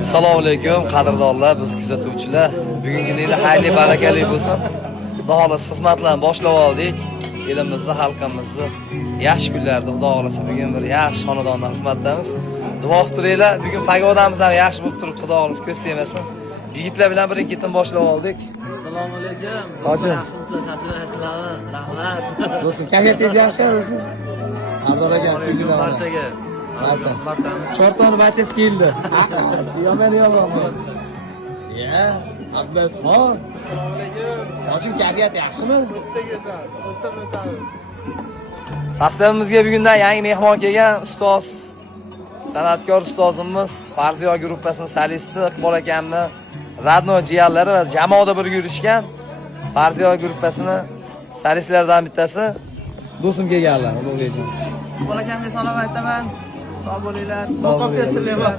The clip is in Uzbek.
Assalomu alaykum qadrdonlar, biz kuzatuvchilar. Bugungi kuninglar xayrli barakali bo'lsin. Xudo xolasa xizmatlarni boshlab oldik. Elimizni, xalqimizni yaxshi kunlarda xudo xolasa bugun bir yaxshi xonadonda xizmatdamiz. Duo qilinglar. Bugun pagodamiz ham yaxshi bo'lib turibdi, xudo xolasa ko'z tegmasin. Yigitlar bilan birin-ketin boshlab oldik. Assalomu alaykum. Hojim. Yaxshimisizlar, sachlasizlarmi? Rahmat. Do'stim, kayfiyatingiz yaxshimi do'stim? Sardor aka, kulgilar barchaga. Shortoni bates keldi. Yomon. Ya, Abdusmon. Assalomu alaykum. Hojim, kayfiyat yaxshimi? O'tdi. Sostavimizga bugundan yangi mehmon kelgan ustoz, san'atkor ustozimiz, Farziyo gruppasining solisti Iqbol akamni Radno jiyanlari va jamoada birga yurishgan Farziyo gruppasining solistlaridan bittasi do'stim kelganlar, Ulug'bekjon. Iqbol akamga salom aytaman. Sog' bo'linglar. Sog' bo'linglar.